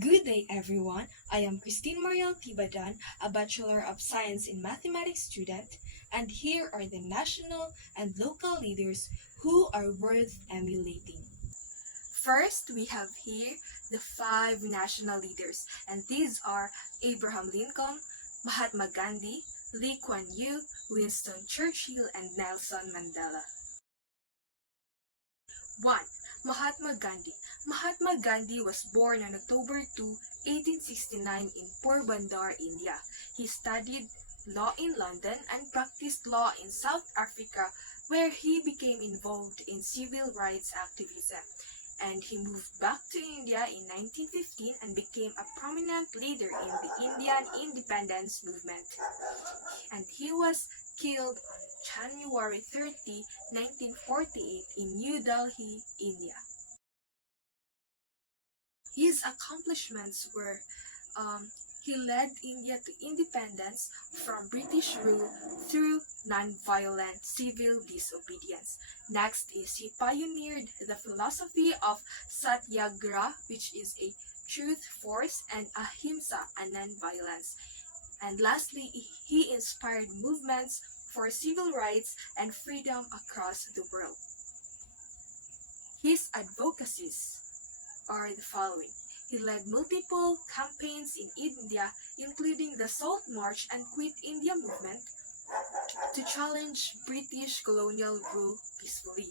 Good day, everyone. I am Christine Mariel Tibadan, a Bachelor of Science in Mathematics student, and here are the national and local leaders who are worth emulating. First, we have here the five national leaders, and these are Abraham Lincoln, Mahatma Gandhi, Lee Kuan Yew, Winston Churchill, and Nelson Mandela. 1. Mahatma Gandhi. Mahatma Gandhi was born on October 2, 1869 in Porbandar, India. He studied law in London and practiced law in South Africa, where he became involved in civil rights activism. And he moved back to India in 1915 and became a prominent leader in the Indian independence movement. And he was killed on January 30, 1948 in New Delhi, India. His accomplishments were he led India to independence from British rule through non-violent civil disobedience. Next is he pioneered the philosophy of Satyagraha, which is a truth force, and Ahimsa, a non-violence. And lastly, he inspired movements for civil rights and freedom across the world. His advocacies are the following. He led multiple campaigns in India, including the Salt March and Quit India movement, to challenge British colonial rule peacefully.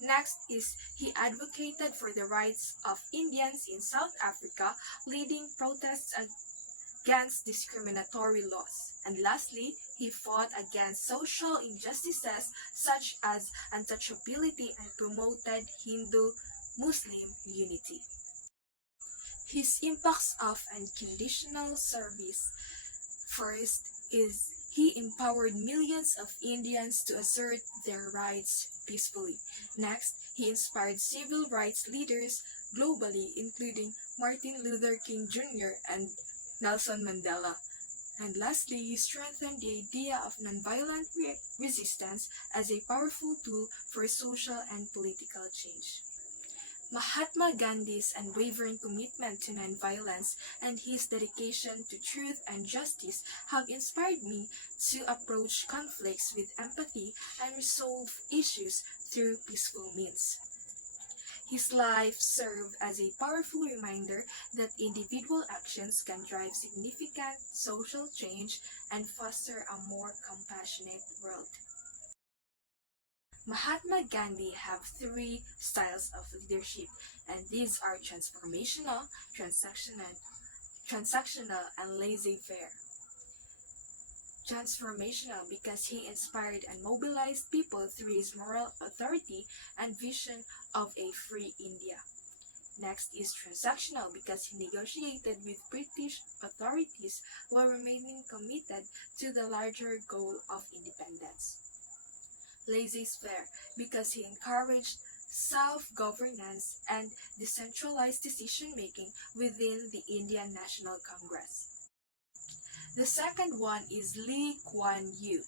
Next is he advocated for the rights of Indians in South Africa, leading protests against discriminatory laws. And lastly, he fought against social injustices such as untouchability and promoted Hindu-Muslim unity. His impacts of unconditional service. First is he empowered millions of Indians to assert their rights peacefully. Next, he inspired civil rights leaders globally, including Martin Luther King Jr. and Nelson Mandela. And lastly, he strengthened the idea of nonviolent resistance as a powerful tool for social and political change. Mahatma Gandhi's unwavering commitment to nonviolence and his dedication to truth and justice have inspired me to approach conflicts with empathy and resolve issues through peaceful means. His life served as a powerful reminder that individual actions can drive significant social change and foster a more compassionate world. Mahatma Gandhi have three styles of leadership, and these are transactional, and laissez-faire. Transformational because he inspired and mobilized people through his moral authority and vision of a free India. Next is transactional because he negotiated with British authorities while remaining committed to the larger goal of independence. Laissez-faire because he encouraged self-governance and decentralized decision-making within the Indian National Congress. The second one is Lee Kuan Yew.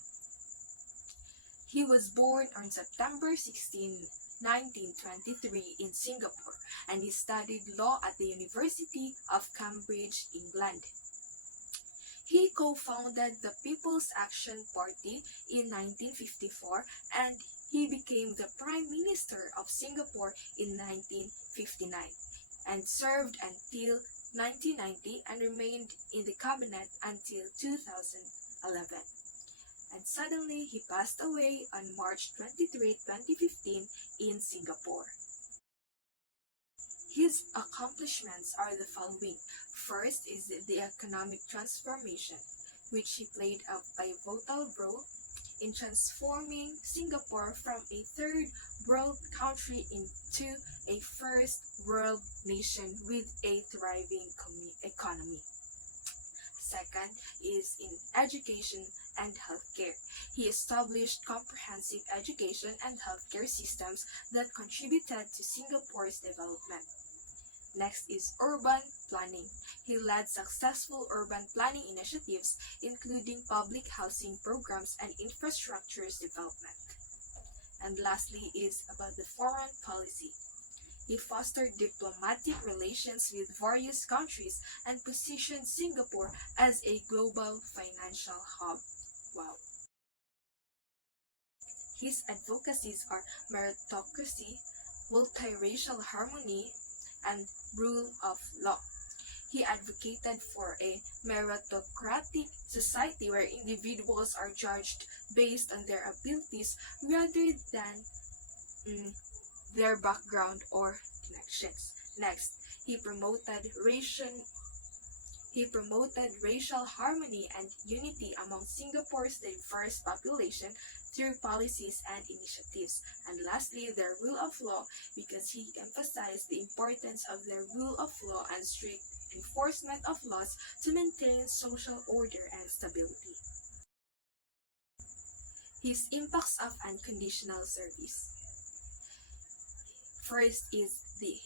He was born on September 16, 1923 in Singapore, and he studied law at the University of Cambridge, England. He co-founded the People's Action Party in 1954, and he became the Prime Minister of Singapore in 1959 and served until 1990 and remained in the cabinet until 2011. And suddenly he passed away on March 23, 2015 in Singapore. His accomplishments are the following. First is the economic transformation, which he played a pivotal role in transforming Singapore from a third world country into a first world nation with a thriving economy. Second is in education and healthcare. He established comprehensive education and healthcare systems that contributed to Singapore's development. Next is urban planning. He led successful urban planning initiatives, including public housing programs and infrastructure development. And lastly is about the foreign policy. He fostered diplomatic relations with various countries and positioned Singapore as a global financial hub. Wow. His advocacies are meritocracy, multiracial harmony, and rule of law. He advocated for a meritocratic society where individuals are judged based on their abilities rather than mm, their background or connections. Next, he promoted racial harmony and unity among Singapore's diverse population through policies and initiatives. And lastly, the rule of law, because he emphasized the importance of the rule of law and strict enforcement of laws to maintain social order and stability. His impacts of unconditional service. First is the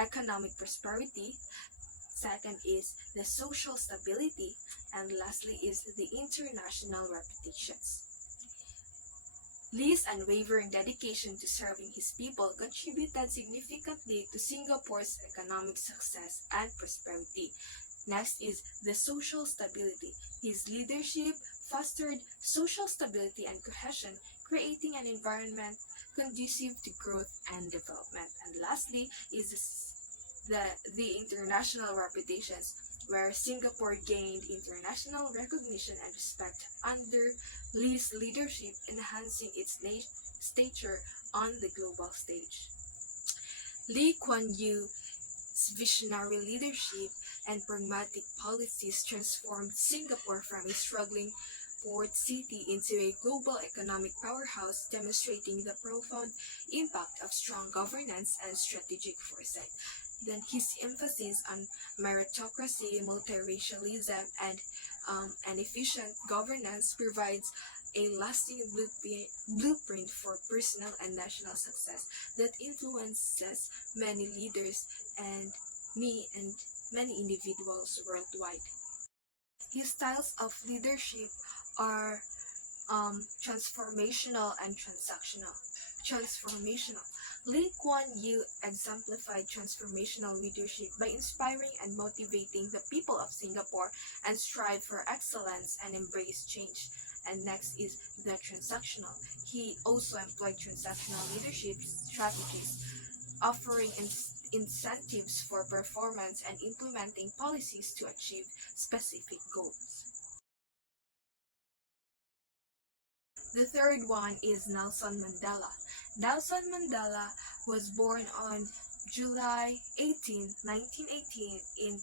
economic prosperity, second is the social stability, and lastly is the international reputations. Lee's unwavering dedication to serving his people contributed significantly to Singapore's economic success and prosperity. Next is the social stability. His leadership fostered social stability and cohesion, creating an environment conducive to growth and development. And lastly is the international reputations, where Singapore gained international recognition and respect under Lee's leadership, enhancing its stature on the global stage. Lee Kuan Yew's visionary leadership and pragmatic policies transformed Singapore from a struggling port city into a global economic powerhouse, demonstrating the profound impact of strong governance and strategic foresight. Then his emphasis on meritocracy, multiracialism, and efficient governance provides a lasting blueprint for personal and national success that influences many leaders and me and many individuals worldwide. His styles of leadership are transformational and transactional. Transformational. Lee Kuan Yew exemplified transformational leadership by inspiring and motivating the people of Singapore and strive for excellence and embrace change. And next is the transactional. He also employed transactional leadership strategies, offering incentives for performance and implementing policies to achieve specific goals. The third one is Nelson Mandela. Nelson Mandela was born on July 18, 1918 in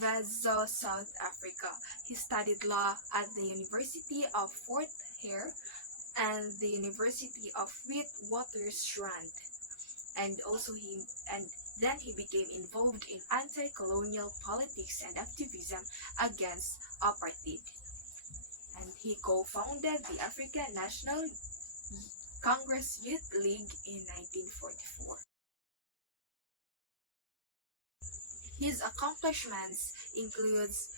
Vezo, South Africa. He studied law at the University of Fort Hare and the University of Witwatersrand. And then he became involved in anti-colonial politics and activism against apartheid. And he co-founded the African National Congress Youth League in 1944. His accomplishments includes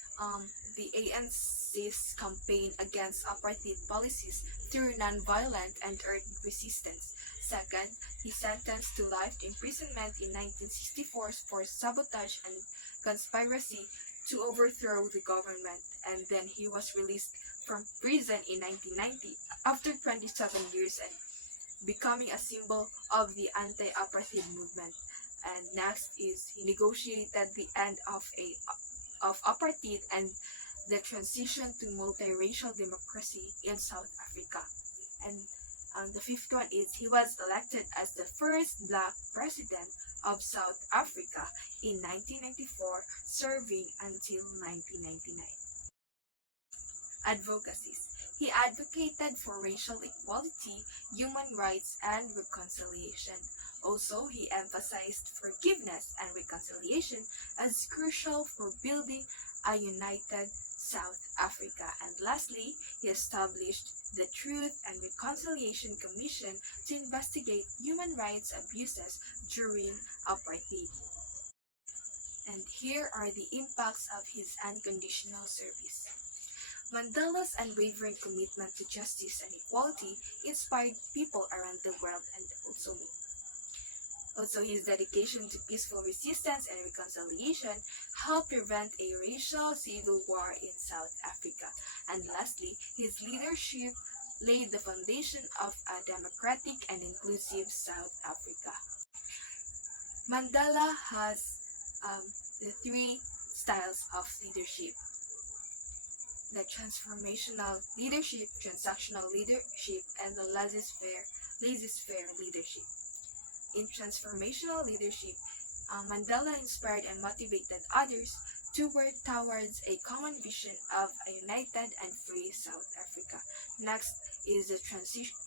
the ANC's campaign against apartheid policies through nonviolent and earned resistance. Second, he sentenced to life imprisonment in 1964 for sabotage and conspiracy to overthrow the government, and then he was released from prison in 1990 after 27 years and becoming a symbol of the anti-apartheid movement. And next is he negotiated the end of apartheid and the transition to multiracial democracy in South Africa. And the fifth one is he was elected as the first black president of South Africa in 1994, serving until 1999. Advocacies. He advocated for racial equality, human rights, and reconciliation. Also, he emphasized forgiveness and reconciliation as crucial for building a united South Africa. And lastly, he established the Truth and Reconciliation Commission to investigate human rights abuses during apartheid. And here are the impacts of his unconditional service. Mandela's unwavering commitment to justice and equality inspired people around the world and also me. Also, his dedication to peaceful resistance and reconciliation helped prevent a racial civil war in South Africa. And lastly, his leadership laid the foundation of a democratic and inclusive South Africa. Mandela has the three styles of leadership: the transformational leadership, transactional leadership, and the laissez-faire leadership. In transformational leadership, Mandela inspired and motivated others to work towards a common vision of a united and free South Africa. Next is the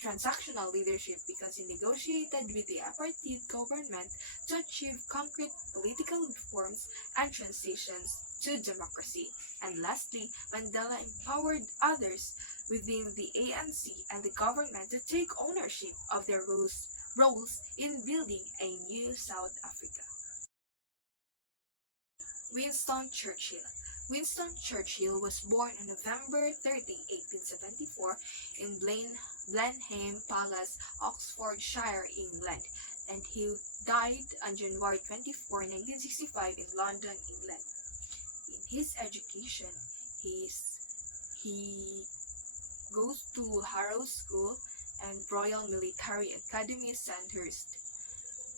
transactional leadership, because he negotiated with the apartheid government to achieve concrete political reforms and transitions to democracy. And lastly, Mandela empowered others within the ANC and the government to take ownership of their roles in building a new South Africa. Winston Churchill. Winston Churchill was born on November 30, 1874 in Blenheim Palace, Oxfordshire, England, and he died on January 24, 1965 in London, England. In his education, he goes to Harrow School and Royal Military Academy, Sandhurst.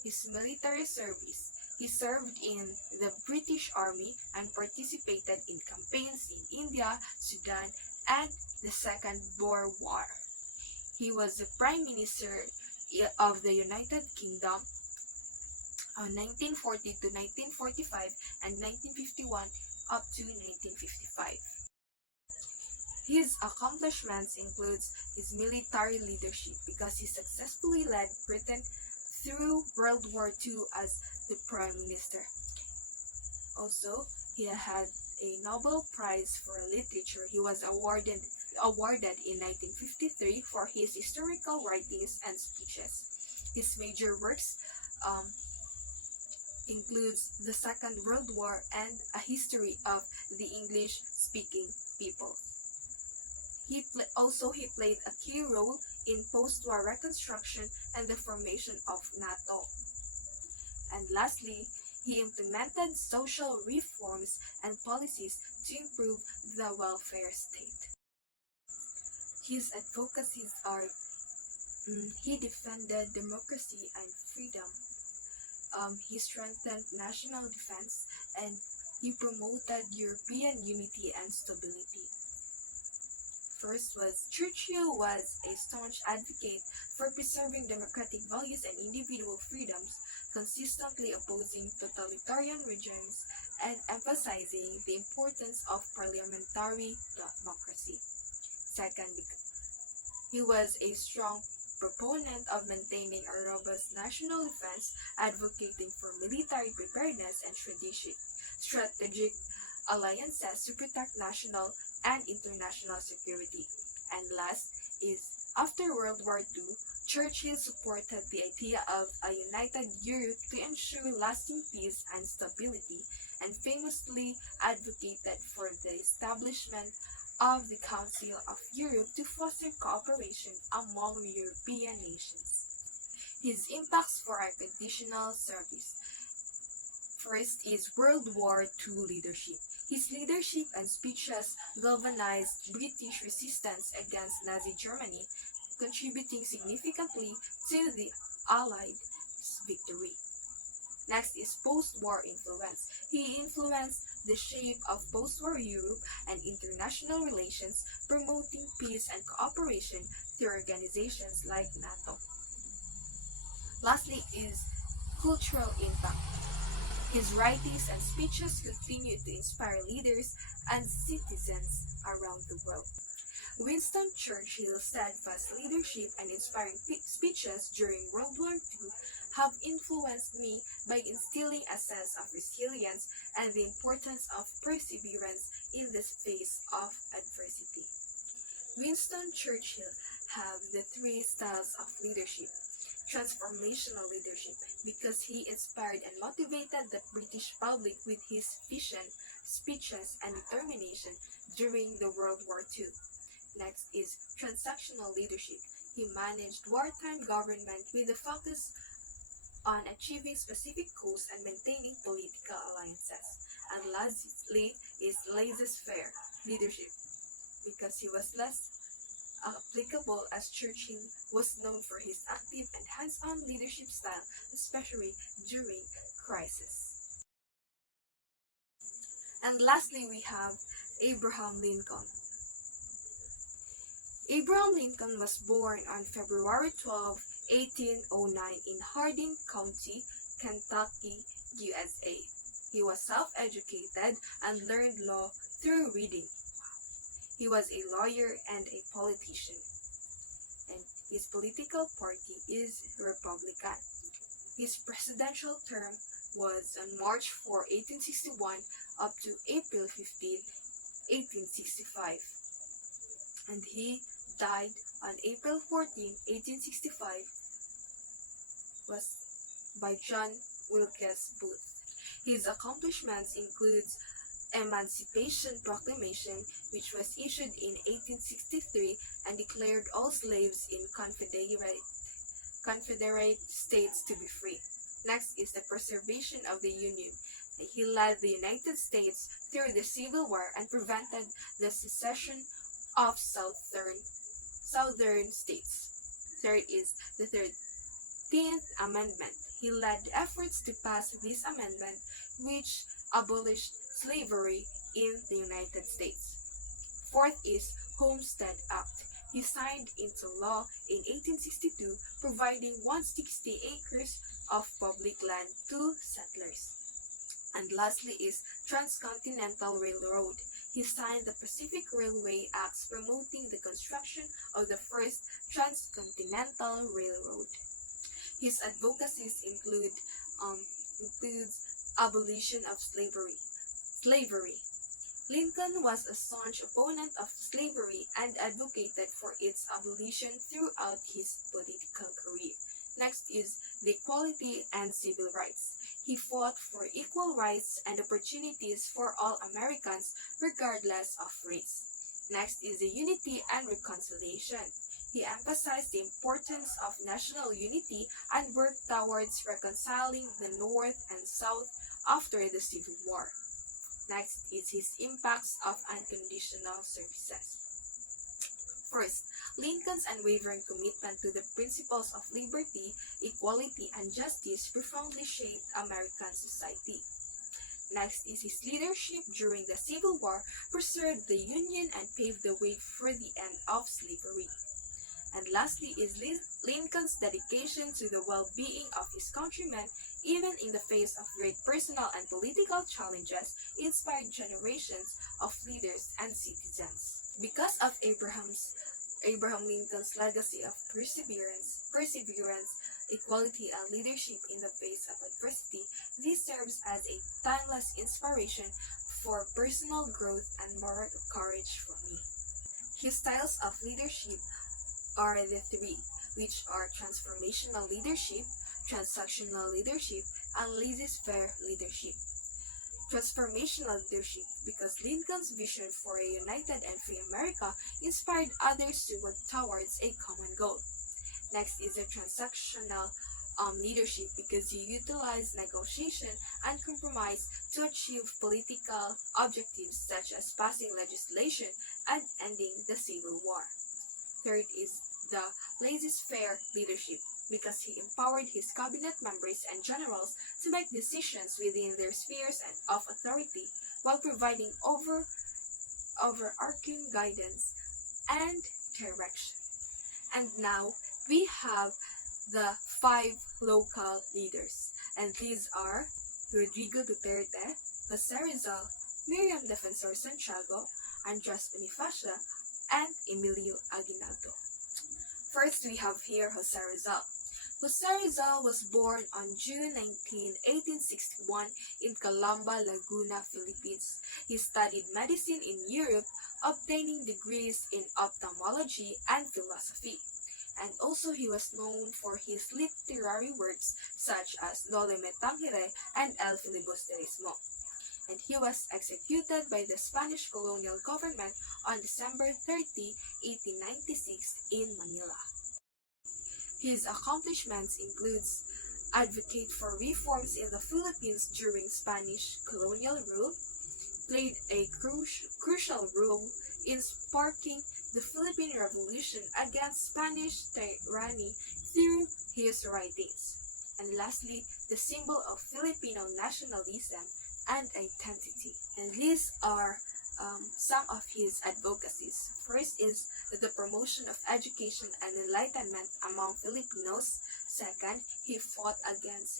His military service: he served in the British Army and participated in campaigns in India, Sudan, and the Second Boer War. He was the Prime Minister of the United Kingdom on 1940 to 1945 and 1951 up to 1955. His accomplishments includes his military leadership, because he successfully led Britain through World War II as the Prime Minister. Also, he had a Nobel Prize for Literature. He was awarded in 1953 for his historical writings and speeches. His major works includes The Second World War and A History of the English-Speaking People. He played a key role in post-war reconstruction and the formation of NATO. And lastly, he implemented social reforms and policies to improve the welfare state. His advocacies are: he defended democracy and freedom, he strengthened national defense, and he promoted European unity and stability. First was Churchill was a staunch advocate for preserving democratic values and individual freedoms, consistently opposing totalitarian regimes and emphasizing the importance of parliamentary democracy. Second, he was a strong proponent of maintaining a robust national defense, advocating for military preparedness and strategic alliances to protect national and international security. And last is, after World War II, Churchill supported the idea of a united Europe to ensure lasting peace and stability, and famously advocated for the establishment of the Council of Europe to foster cooperation among European nations. His impacts for unconditional service. First is World War II leadership. His leadership and speeches galvanized British resistance against Nazi Germany, contributing significantly to the Allied victory. Next is post-war influence. He influenced the shape of post-war Europe and international relations, promoting peace and cooperation through organizations like NATO. Lastly is cultural impact. His writings and speeches continue to inspire leaders and citizens around the world. Winston Churchill's steadfast leadership and inspiring speeches during World War II have influenced me by instilling a sense of resilience and the importance of perseverance in the face of adversity. Winston Churchill have the three styles of leadership. Transformational leadership, because he inspired and motivated the British public with his vision, speeches, and determination during the World War II. Next is transactional leadership. He managed wartime government with the focus on achieving specific goals and maintaining political alliances. And lastly is laissez-faire leadership, because he was less applicable as Churchill was known for his active and hands-on leadership style, especially during crisis. And lastly, we have Abraham Lincoln. Abraham Lincoln was born on February 12, 1809 in Hardin County, Kentucky, USA. He was self-educated and learned law through reading. He was a lawyer and a politician, and his political party is Republican. His presidential term was on March 4, 1861 up to April 15, 1865, and he died on April 14, 1865 was by John Wilkes Booth. His accomplishments includes Emancipation Proclamation, which was issued in 1863 and declared all slaves in Confederate States to be free. Next is the preservation of the Union. He led the United States through the Civil War and prevented the secession of southern states. Third is the 13th Amendment. He led efforts to pass this amendment, which abolished slavery in the United States. Fourth is Homestead Act. He signed into law in 1862, providing 160 acres of public land to settlers. And lastly is Transcontinental Railroad. He signed the Pacific Railway Acts promoting the construction of the first transcontinental railroad. His advocacies includes abolition of slavery. Lincoln was a staunch opponent of slavery and advocated for its abolition throughout his political career. Next is the equality and civil rights. He fought for equal rights and opportunities for all Americans regardless of race. Next is the unity and reconciliation. He emphasized the importance of national unity and worked towards reconciling the North and South after the Civil War. Next is his impacts of unconditional services. First, Lincoln's unwavering commitment to the principles of liberty, equality, and justice profoundly shaped American society. Next is his leadership during the Civil War, preserved the Union and paved the way for the end of slavery. And lastly is Lincoln's dedication to the well-being of his countrymen, even in the face of great personal and political challenges, inspired generations of leaders and citizens. Because of Abraham Lincoln's legacy of perseverance, equality, and leadership in the face of adversity, this serves as a timeless inspiration for personal growth and moral courage for me. His styles of leadership are the three, which are transformational leadership, transactional leadership, and laissez-faire leadership. Transformational leadership, because Lincoln's vision for a united and free America inspired others to work towards a common goal. Next is the transactional leadership, because he utilized negotiation and compromise to achieve political objectives such as passing legislation and ending the Civil War. Third is the laissez-faire leadership, because he empowered his cabinet members and generals to make decisions within their spheres of authority while providing overarching guidance and direction. And now we have the 5 local leaders, and these are Rodrigo Duterte, Jose Rizal, Miriam Defensor Santiago, Andres Bonifacio, and Emilio Aguinaldo. First, we have here Jose Rizal. Jose Rizal was born on June 19, 1861 in Calamba, Laguna, Philippines. He studied medicine in Europe, obtaining degrees in ophthalmology and philosophy. And also he was known for his literary works such as Dole Me Tangere and El Filibusterismo. And he was executed by the Spanish colonial government on December 30, 1896 in Manila. His accomplishments includes advocate for reforms in the Philippines during Spanish colonial rule, played a crucial role in sparking the Philippine Revolution against Spanish tyranny through his writings. And lastly, the symbol of Filipino nationalism and identity. And these are some of his advocacies. First is the promotion of education and enlightenment among Filipinos. Second, he fight against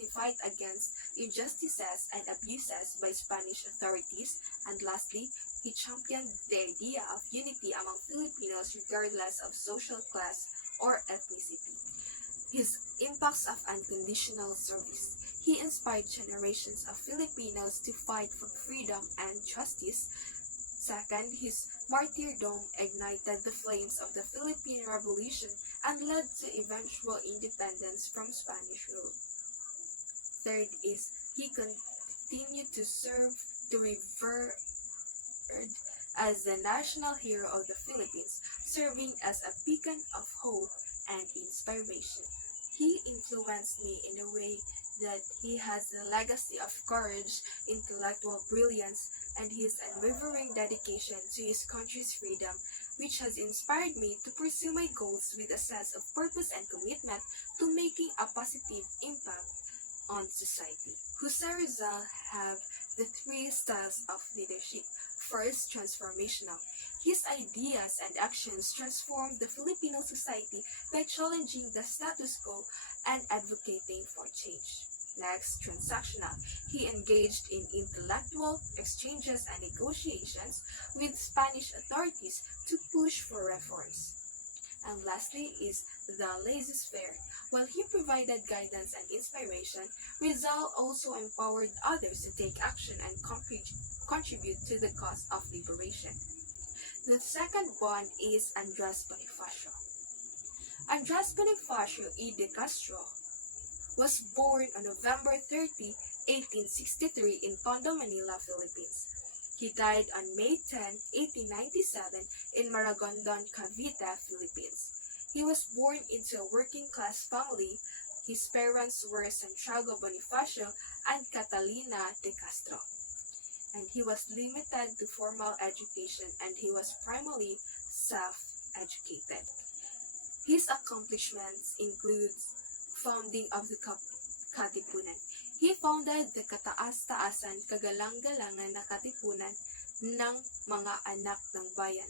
injustices and abuses by Spanish authorities. And lastly, he championed the idea of unity among Filipinos regardless of social class or ethnicity. His impacts of unconditional service. He inspired generations of Filipinos to fight for freedom and justice. Second, his martyrdom ignited the flames of the Philippine Revolution and led to eventual independence from Spanish rule. Third is he continued to serve to revered as the national hero of the Philippines, serving as a beacon of hope and inspiration. He influenced me in a way that he has a legacy of courage, intellectual brilliance, and his unwavering dedication to his country's freedom, which has inspired me to pursue my goals with a sense of purpose and commitment to making a positive impact on society. Jose Rizal have the three styles of leadership. First, transformational. His ideas and actions transformed the Filipino society by challenging the status quo and advocating for change. Next, transactional. He engaged in intellectual exchanges and negotiations with Spanish authorities to push for reforms. And lastly is the laissez-faire. While he provided guidance and inspiration, Rizal also empowered others to take action and contribute to the cause of liberation. The second one is Andres Bonifacio. Andres Bonifacio E. de Castro was born on November 30, 1863 in Tondo, Manila, Philippines. He died on May 10, 1897 in Maragondon, Cavite, Philippines. He was born into a working-class family. His parents were Santiago Bonifacio and Catalina de Castro. And he was limited to formal education and he was primarily self-educated. His accomplishments include founding of the Katipunan. He founded the Kataas-Taasan Kagalang-galangan na Katipunan ng mga anak ng bayan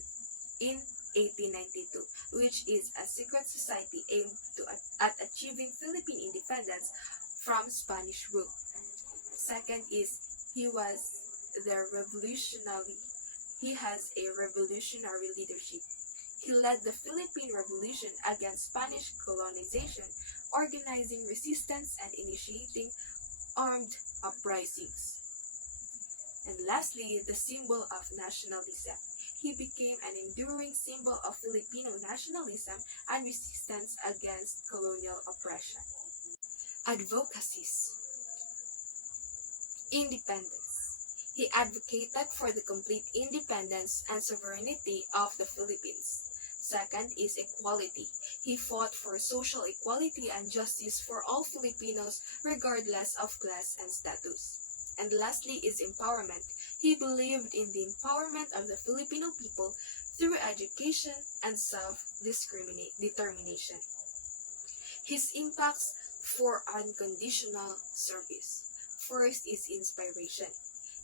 in 1892, which is a secret society aimed at achieving Philippine independence from Spanish rule. Second is he has a revolutionary leadership. He led the Philippine Revolution against Spanish colonization, organizing resistance and initiating armed uprisings. And lastly, the symbol of nationalism. He became an enduring symbol of Filipino nationalism and resistance against colonial oppression. Advocacies. Independence. He advocated for the complete independence and sovereignty of the Philippines. Second is equality. He fought for social equality and justice for all Filipinos regardless of class and status. And lastly is empowerment. He believed in the empowerment of the Filipino people through education and self-determination. His impacts for unconditional service. First is inspiration.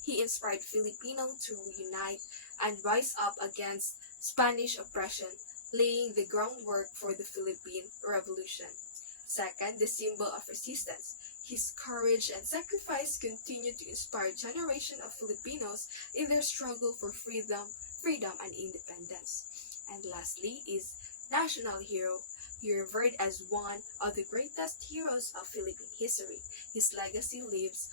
He inspired Filipinos to unite and rise up against Spanish oppression, laying the groundwork for the Philippine Revolution. Second, the symbol of resistance. His courage and sacrifice continue to inspire generations of Filipinos in their struggle for freedom and independence. And lastly is national hero. He revered as one of the greatest heroes of Philippine history. His legacy lives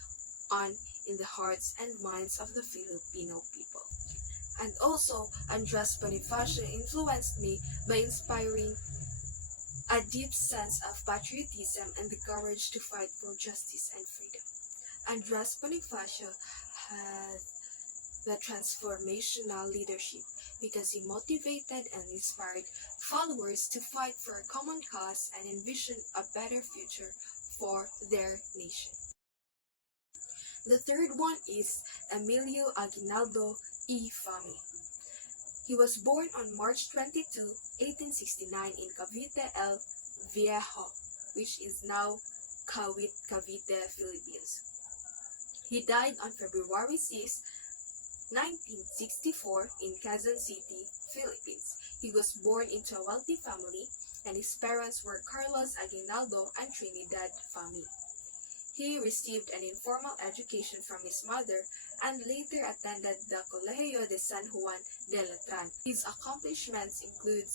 on in the hearts and minds of the Filipino people. And also, Andres Bonifacio influenced me by inspiring a deep sense of patriotism and the courage to fight for justice and freedom. Andres Bonifacio had the transformational leadership because he motivated and inspired followers to fight for a common cause and envision a better future for their nation. The third one is Emilio Aguinaldo y Fami. He was born on March 22, 1869 in Cavite El Viejo, which is now Cavite, Philippines. He died on February 6, 1964 in Quezon City, Philippines. He was born into a wealthy family and his parents were Carlos Aguinaldo and Trinidad Fami. He received an informal education from his mother and later attended the Colegio de San Juan de Letran. His accomplishments include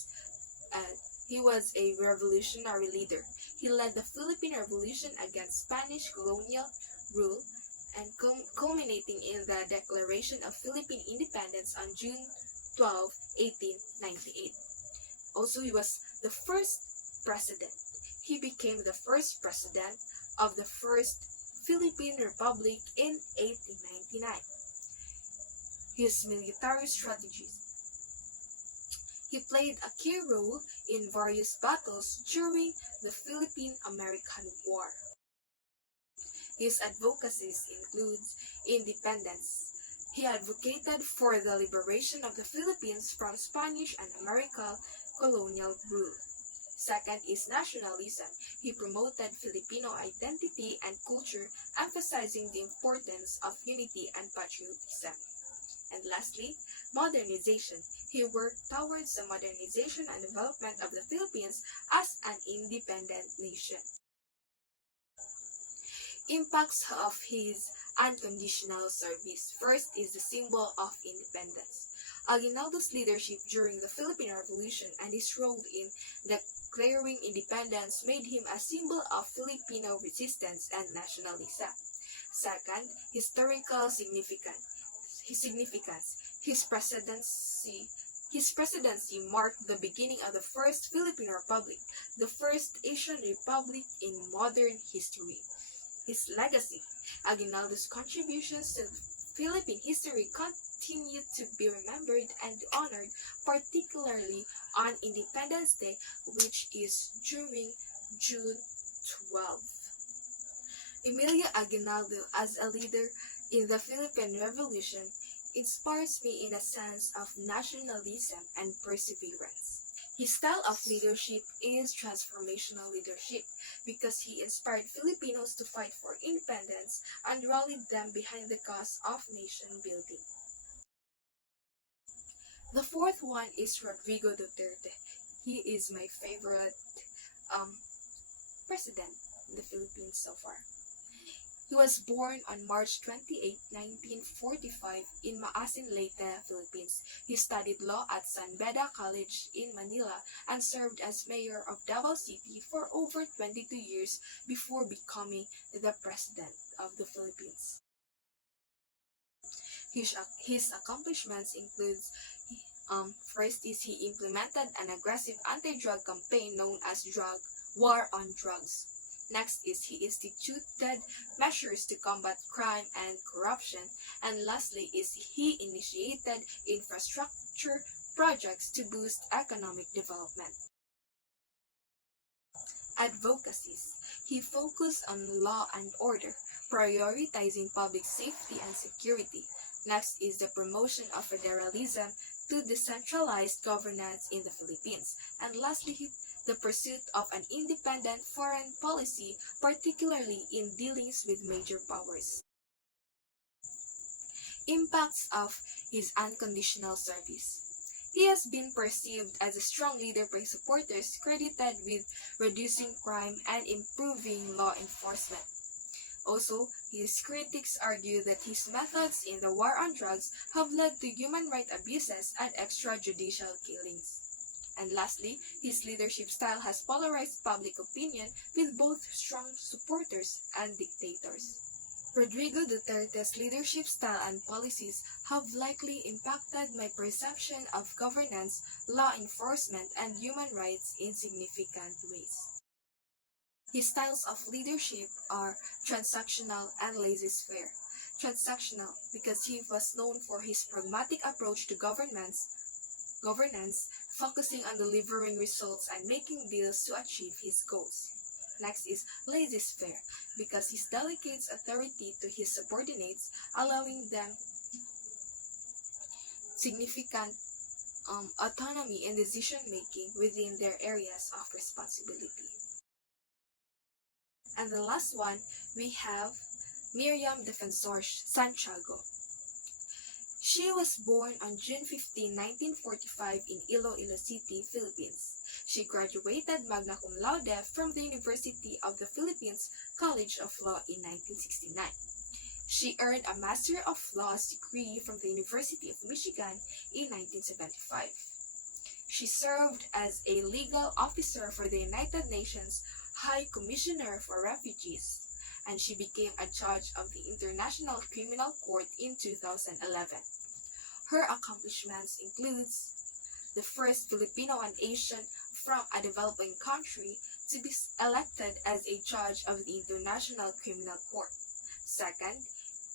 he was a revolutionary leader. He led the Philippine Revolution against Spanish colonial rule and culminating in the Declaration of Philippine Independence on June 12, 1898. Also, he was the first president. He became the first president of the First Philippine Republic in 1899. His military strategies. He played a key role in various battles during the Philippine-American War. His advocacies include independence. He advocated for the liberation of the Philippines from Spanish and American colonial rule. Second is nationalism. He promoted Filipino identity and culture, emphasizing the importance of unity and patriotism. And lastly, modernization. He worked towards the modernization and development of the Philippines as an independent nation. Impacts of his unconditional service. First is the symbol of independence. Aguinaldo's leadership during the Philippine Revolution and his role in declaring independence made him a symbol of Filipino resistance and nationalism. Second, historical significance. His presidency marked the beginning of the First Philippine Republic, the first Asian republic in modern history. His legacy. Aguinaldo's contributions to Philippine history continue to be remembered and honored, particularly on Independence Day, which is during June 12. Emilio Aguinaldo as a leader in the Philippine Revolution inspires me in a sense of nationalism and perseverance. His style of leadership is transformational leadership because he inspired Filipinos to fight for independence and rallied them behind the cause of nation building. The fourth one is Rodrigo Duterte. He is my favorite president in the Philippines so far. He was born on March 28, 1945 in Maasin, Leyte, Philippines. He studied law at San Beda College in Manila and served as mayor of Davao City for over 22 years before becoming the president of the Philippines. His accomplishments include first is he implemented an aggressive anti-drug campaign known as War on Drugs. Next is he instituted measures to combat crime and corruption. And lastly is he initiated infrastructure projects to boost economic development. Advocacies. He focused on law and order, prioritizing public safety and security. Next is the promotion of federalism to decentralized governance in the Philippines. And lastly, the pursuit of an independent foreign policy, particularly in dealings with major powers. Impacts of his unconditional service. He has been perceived as a strong leader by supporters credited with reducing crime and improving law enforcement. Also, his critics argue that his methods in the war on drugs have led to human rights abuses and extrajudicial killings. And lastly, his leadership style has polarized public opinion with both strong supporters and dictators. Rodrigo Duterte's leadership style and policies have likely impacted my perception of governance, law enforcement, and human rights in significant ways. His styles of leadership are transactional and laissez-faire. Transactional because he was known for his pragmatic approach to governance, focusing on delivering results and making deals to achieve his goals. Next is laissez-faire, because he delegates authority to his subordinates, allowing them significant autonomy in decision-making within their areas of responsibility. And the last one, we have Miriam Defensor Santiago. She was born on June 15, 1945 in Iloilo City, Philippines. She graduated magna cum laude from the University of the Philippines College of Law in 1969. She earned a Master of Laws degree from the University of Michigan in 1975. She served as a legal officer for the United Nations High Commissioner for Refugees, and she became a judge of the International Criminal Court in 2011. Her accomplishments includes the first Filipino and Asian from a developing country to be elected as a judge of the International Criminal Court. Second,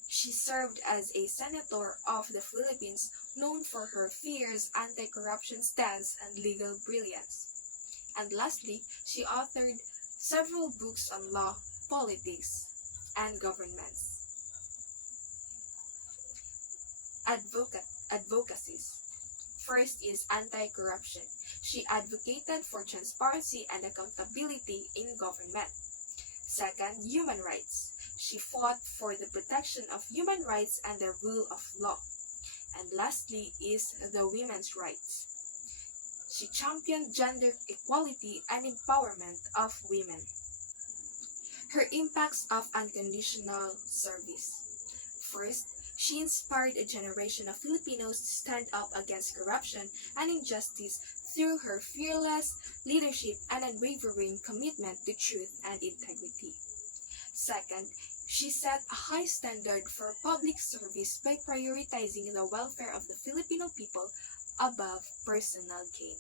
she served as a senator of the Philippines, known for her fierce anti-corruption stance and legal brilliance. And lastly, she authored several books on law, politics, and governments. Advocacies. First is anti-corruption. She advocated for transparency and accountability in government. Second, human rights. She fought for the protection of human rights and the rule of law. And lastly is the women's rights. She championed gender equality and empowerment of women. Her impacts of unconditional service. First, she inspired a generation of Filipinos to stand up against corruption and injustice through her fearless leadership and unwavering commitment to truth and integrity. Second, she set a high standard for public service by prioritizing the welfare of the Filipino people above personal gain.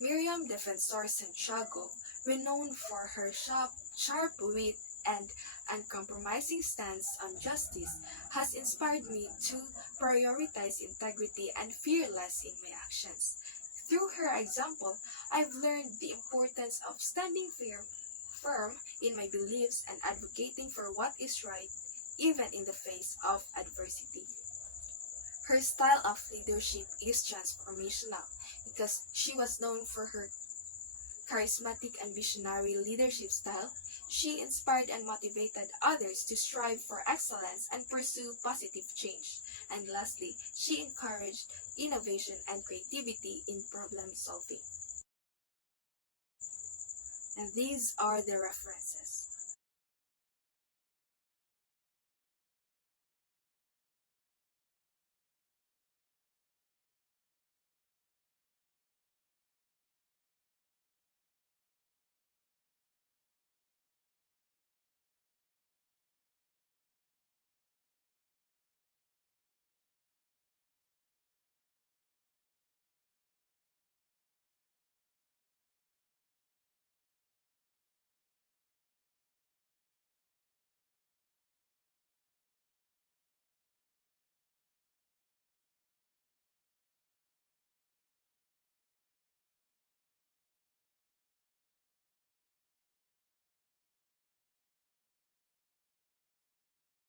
Miriam Defensor Santiago, renowned for her sharp wit and uncompromising stance on justice, has inspired me to prioritize integrity and fearless in my actions. Through her example, I've learned the importance of standing firm in my beliefs and advocating for what is right, even in the face of adversity. Her style of leadership is transformational because she was known for her charismatic and visionary leadership style. She inspired and motivated others to strive for excellence and pursue positive change. And lastly, she encouraged innovation and creativity in problem solving. And these are the references.